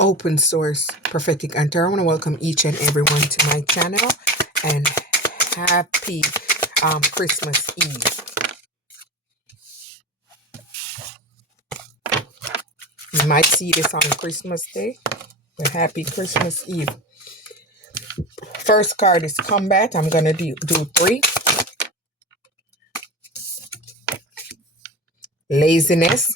Open Source Prophetic Hunter. I want to welcome each and everyone to my channel and happy Christmas Eve. You might see this on Christmas Day, but happy Christmas Eve. First card is Combat. I'm going to do 3. Laziness.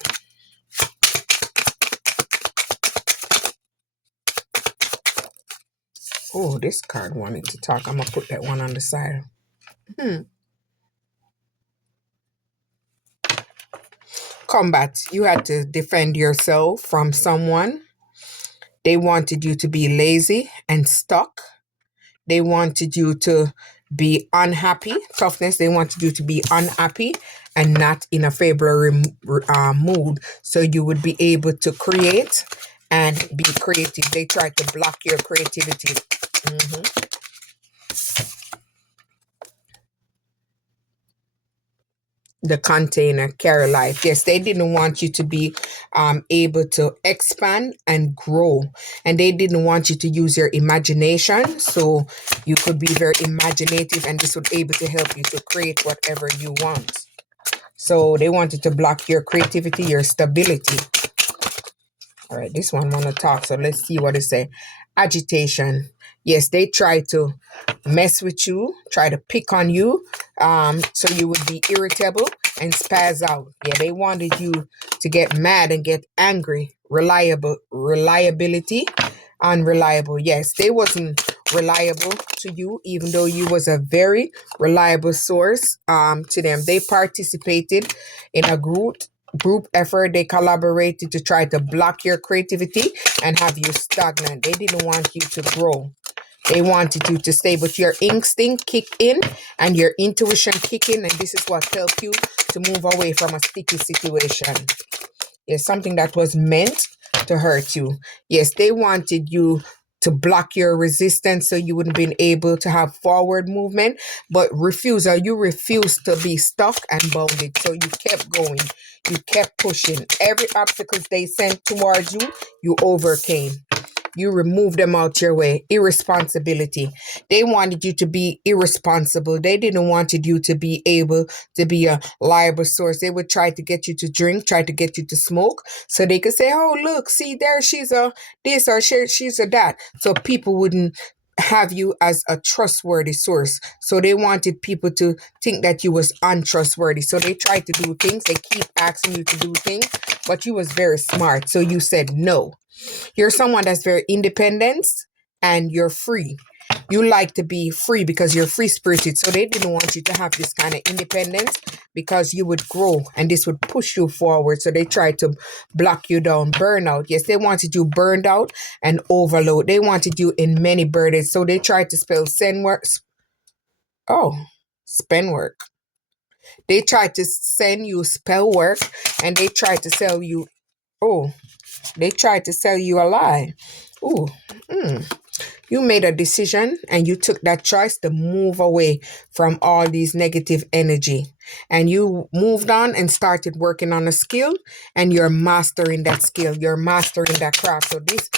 Oh, this card wanted to talk. I'm going to put that one on the side. Combat. You had to defend yourself from someone. They wanted you to be lazy and stuck. They wanted you to be unhappy. Toughness. They wanted you to be unhappy and not in a favorable mood. So you would be able to create and be creative. They tried to block your creativity. The container, carry life. Yes, they didn't want you to be able to expand and grow, and they didn't want you to use your imagination, so you could be very imaginative, and this would be able to help you to create whatever you want. So they wanted to block your creativity, your stability. All right, this one want to talk, so let's see what it say. Agitation. Yes, they try to mess with you, try to pick on you, so you would be irritable and spaz out. Yeah, they wanted you to get mad and get angry. Reliability, unreliable. Yes, they wasn't reliable to you, even though you was a very reliable source to them. They participated in a group effort. They collaborated to try to block your creativity and have you stagnant. They didn't want you to grow. They wanted you to stay, but your instinct kick in and your intuition kick in, and this is what helped you to move away from a sticky situation. It's something that was meant to hurt you. Yes, they wanted you to block your resistance so you wouldn't be able to have forward movement, but you refused to be stuck and bounded. So you kept going. You kept pushing. Every obstacle they sent towards you, you overcame. You removed them out your way. Irresponsibility. They wanted you to be irresponsible. They didn't want you to be able to be a liable source. They would try to get you to drink, try to get you to smoke, so they could say, oh, look, see there, she's a this or she's a that. So people wouldn't have you as a trustworthy source. So they wanted people to think that you was untrustworthy. So they tried to do things. They keep asking you to do things, but you was very smart. So you said no. You're someone that's very independent and you're free. You like to be free because you're free spirited. So they didn't want you to have this kind of independence because you would grow and this would push you forward. So they tried to block you down. Burnout. Yes, they wanted you burned out and overload. They wanted you in many burdens. So they tried to spend work. They tried to send you spell work and they tried to sell you. They tried to sell you a lie. You made a decision and you took that choice to move away from all these negative energy. And you moved on and started working on a skill and you're mastering that skill. You're mastering that craft. So this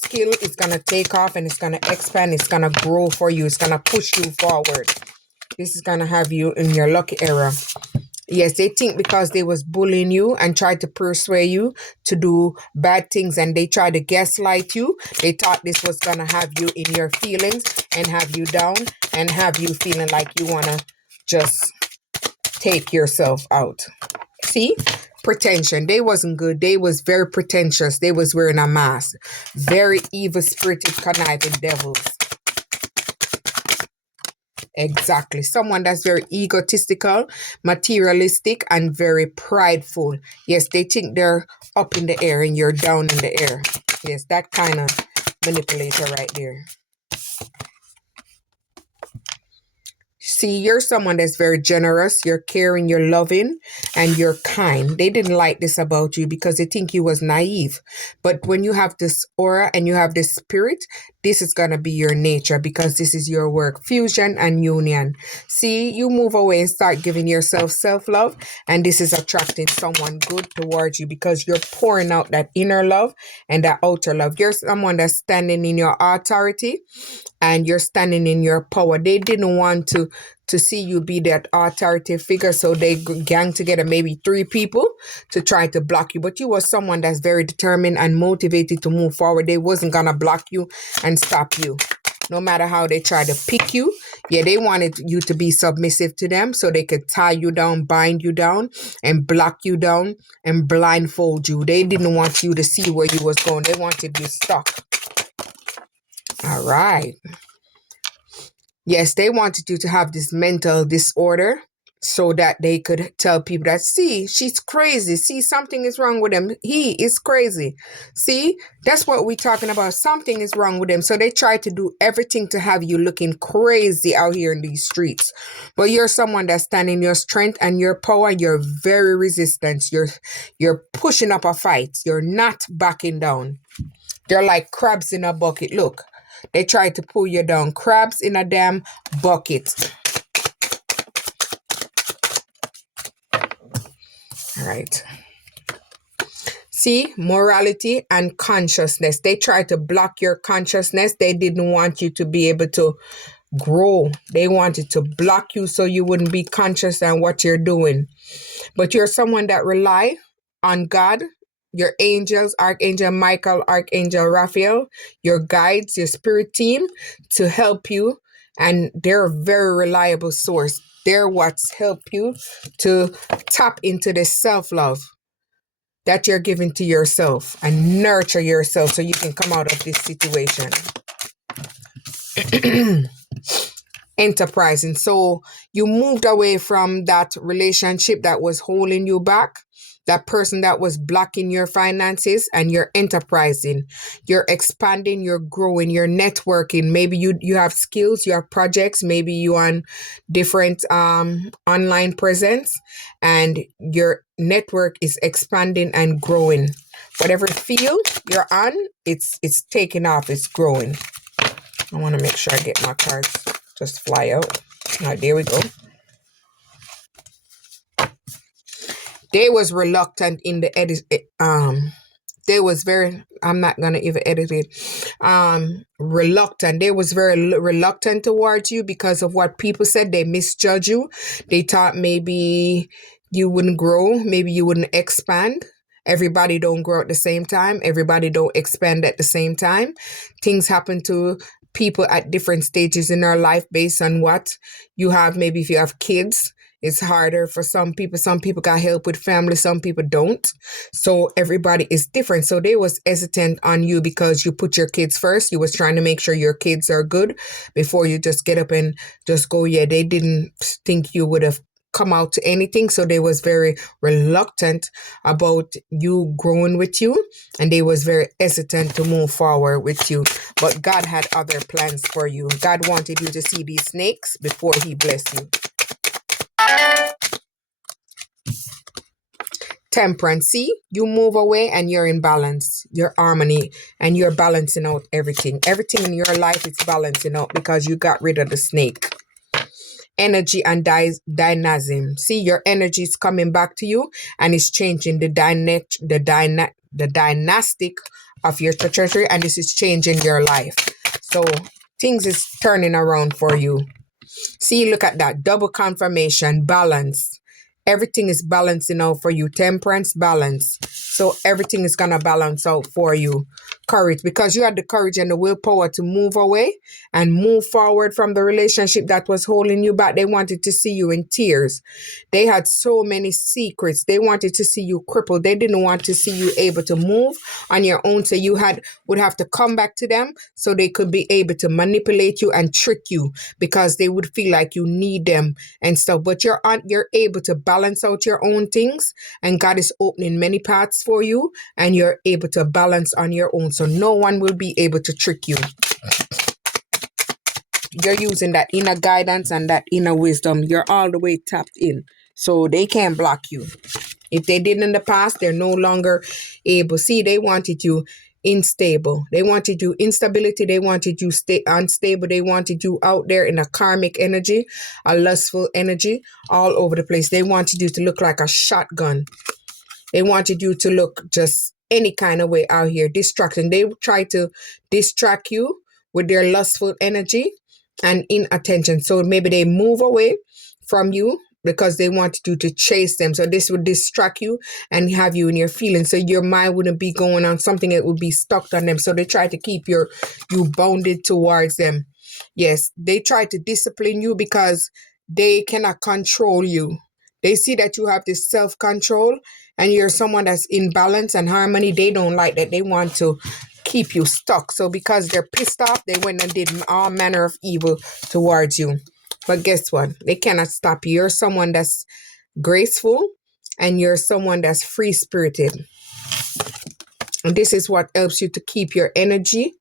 skill is going to take off and it's going to expand. It's going to grow for you. It's going to push you forward. This is going to have you in your lucky era. Yes, they think because they was bullying you and tried to persuade you to do bad things and they tried to gaslight you. They thought this was going to have you in your feelings and have you down and have you feeling like you want to just take yourself out. See? Pretension. They wasn't good. They was very pretentious. They was wearing a mask. Very evil-spirited, conniving devils. Exactly. Someone that's very egotistical, materialistic, and very prideful. Yes, they think they're up in the air and you're down in the air. Yes, that kind of manipulator right there. See, you're someone that's very generous, you're caring, you're loving, and you're kind. They didn't like this about you because they think you was naive. But when you have this aura and you have this spirit, this is going to be your nature because this is your work. Fusion and union. See, you move away and start giving yourself self-love, and this is attracting someone good towards you because you're pouring out that inner love and that outer love. You're someone that's standing in your authority and you're standing in your power. They didn't want to see you be that authoritative figure, so they gang together maybe 3 people to try to block you. But you were someone that's very determined and motivated to move forward. They wasn't gonna block you and stop you, no matter how they try to pick you. Yeah, they wanted you to be submissive to them so they could tie you down, bind you down, and block you down and blindfold you. They didn't want you to see where you was going. They wanted you stuck. All right. Yes, they wanted you to have this mental disorder so that they could tell people that, see, she's crazy. See, something is wrong with him. He is crazy. See, that's what we're talking about. Something is wrong with him. So they try to do everything to have you looking crazy out here in these streets. But you're someone that's standing in your strength and your power. You're very resistant. You're pushing up a fight. You're not backing down. They're like crabs in a bucket. Look. They try to pull you down. Crabs in a damn bucket. All right. See, morality and consciousness. They try to block your consciousness. They didn't want you to be able to grow. They wanted to block you so you wouldn't be conscious on what you're doing. But you're someone that rely on God, your angels, Archangel Michael, Archangel Raphael, your guides, your spirit team to help you. And they're a very reliable source. They're what's help you to tap into the self-love that you're giving to yourself and nurture yourself so you can come out of this situation. Enterprising. So you moved away from that relationship that was holding you back, that person that was blocking your finances, and you're enterprising. You're expanding, you're growing, you're networking. Maybe you have skills, you have projects, maybe you on different online presence, and your network is expanding and growing. Whatever field you're on, it's taking off, it's growing. I want to make sure I get my cards just fly out. All right, there we go. They was reluctant in the edit. They was very, I'm not going to even edit it. Reluctant. They was very reluctant towards you because of what people said. They misjudged you. They thought maybe you wouldn't grow. Maybe you wouldn't expand. Everybody don't grow at the same time. Everybody don't expand at the same time. Things happen to people at different stages in their life based on what you have. Maybe if you have kids, it's harder for some people. Some people got help with family, some people don't. So everybody is different. So they was hesitant on you because you put your kids first. You was trying to make sure your kids are good before you just get up and just go. Yeah, they didn't think you would have come out to anything. So they was very reluctant about you growing with you, and they was very hesitant to move forward with you. But God had other plans for you. God wanted you to see these snakes before he blessed you. Temperance. See, you move away and you're in balance, you're harmony, and you're balancing out everything. Everything in your life is balancing out because you got rid of the snake. Energy and dynamism. See, your energy is coming back to you and it's changing the dynastic of your trajectory, and this is changing your life. So things is turning around for you. See, look at that. Double confirmation, balance. Everything is balancing out for you. Temperance, balance. So everything is going to balance out for you. Courage, because you had the courage and the willpower to move away and move forward from the relationship that was holding you back. They wanted to see you in tears. They had so many secrets. They wanted to see you crippled. They didn't want to see you able to move on your own. So you would have to come back to them so they could be able to manipulate you and trick you because they would feel like you need them and stuff. But you're able to balance out your own things, and God is opening many paths for you, and you're able to balance on your own. So no one will be able to trick you. You're using that inner guidance and that inner wisdom. You're all the way tapped in. So they can't block you. If they did in the past, they're no longer able. See, they wanted you. unstable. They wanted you instability. They wanted you stay unstable. They wanted you out there in a karmic energy, a lustful energy, all over the place. They wanted you to look like a shotgun. They wanted you to look just any kind of way out here, distraction. They try to distract you with their lustful energy and inattention. So maybe they move away from you because they wanted you to chase them. So this would distract you and have you in your feelings. So your mind wouldn't be going on something, that would be stuck on them. So they try to keep you bounded towards them. Yes, they try to discipline you because they cannot control you. They see that you have this self-control and you're someone that's in balance and harmony. They don't like that. They want to keep you stuck. So because they're pissed off, they went and did all manner of evil towards you. But guess what? They cannot stop you. You're someone that's graceful and you're someone that's free-spirited. And this is what helps you to keep your energy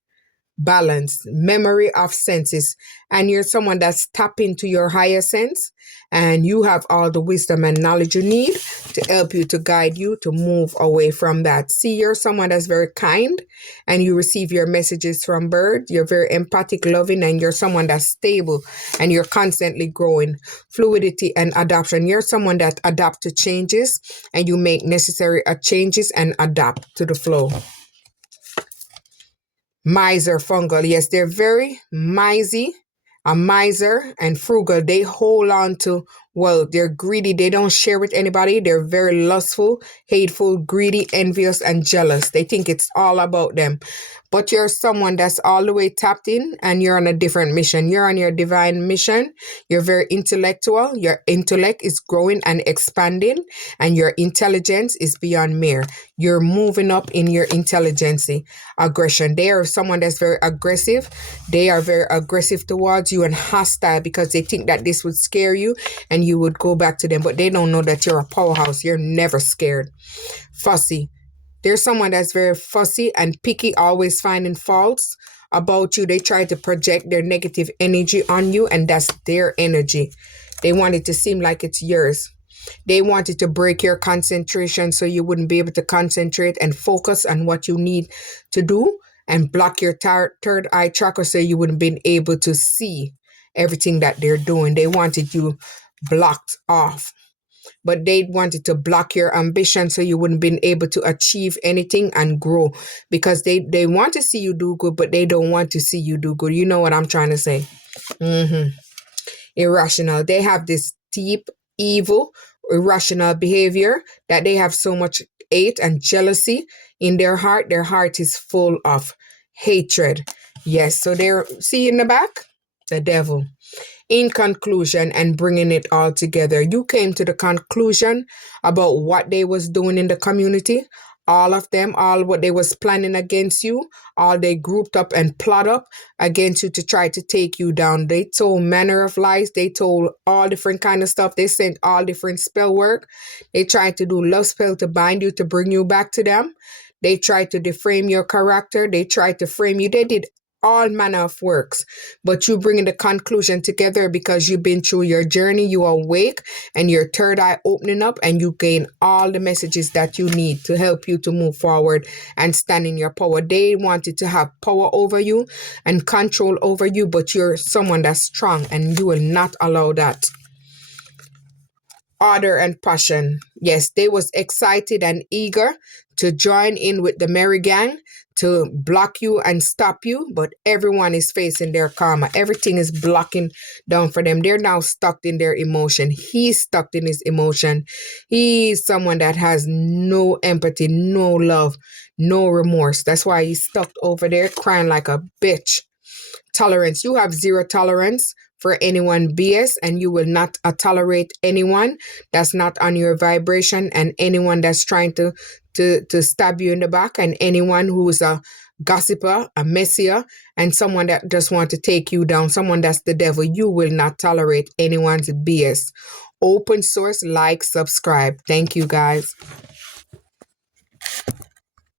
balanced, memory of senses. And you're someone that's tapped into your higher sense, and you have all the wisdom and knowledge you need to help you, to guide you to move away from that. See, you're someone that's very kind and you receive your messages from bird. You're very empathic, loving, and you're someone that's stable and you're constantly growing. Fluidity and adaptation. You're someone that adapts to changes and you make necessary changes and adapt to the flow. Miser, fungal. Yes, they're very mizy, a miser and frugal. They hold on to, well, they're greedy. They don't share with anybody. They're very lustful, hateful, greedy, envious, and jealous. They think it's all about them. But you're someone that's all the way tapped in and you're on a different mission. You're on your divine mission. You're very intellectual. Your intellect is growing and expanding, and your intelligence is beyond mere. You're moving up in your intelligence. Aggression. They are someone that's very aggressive. They are very aggressive towards you and hostile because they think that this would scare you and you would go back to them. But they don't know that you're a powerhouse. You're never scared. Fussy. There's someone that's very fussy and picky, always finding faults about you. They try to project their negative energy on you, and that's their energy. They want it to seem like it's yours. They wanted to break your concentration so you wouldn't be able to concentrate and focus on what you need to do, and block your third eye chakra so you wouldn't be able to see everything that they're doing. They wanted you blocked off. But they wanted to block your ambition so you wouldn't be able to achieve anything and grow, because they want to see you do good, but they don't want to see you do good. You know what I'm trying to say? Irrational. They have this deep, evil, irrational behavior that they have so much hate and jealousy in their heart. Their heart is full of hatred. Yes, so they're, see in the back? The devil. In conclusion, and bringing it all together, you came to the conclusion about what they was doing in the community. All of them, all what they was planning against you, all they grouped up and plot up against you to try to take you down. They told manner of lies. They told all different kind of stuff. They sent all different spell work. They tried to do love spell to bind you, to bring you back to them. They tried to defame your character. They tried to frame you. They did all manner of works, but you bringing the conclusion together because you've been through your journey. You are awake and your third eye opening up, and you gain all the messages that you need to help you to move forward and stand in your power. They wanted to have power over you and control over you, but you're someone that's strong and you will not allow that. Order and passion. Yes, they was excited and eager to join in with the merry gang to block you and stop you, but everyone is facing their karma. Everything is blocking down for them. They're now stuck in their emotion. He's stuck in his emotion. He's someone that has no empathy, no love, no remorse. That's why he's stuck over there crying like a bitch. Tolerance. You have zero tolerance for anyone BS, and you will not tolerate anyone that's not on your vibration, and anyone that's trying to stab you in the back, and anyone who's a gossiper, a messier, and someone that just want to take you down, someone that's the devil. You will not tolerate anyone's BS. Open source, like, subscribe. Thank you, guys.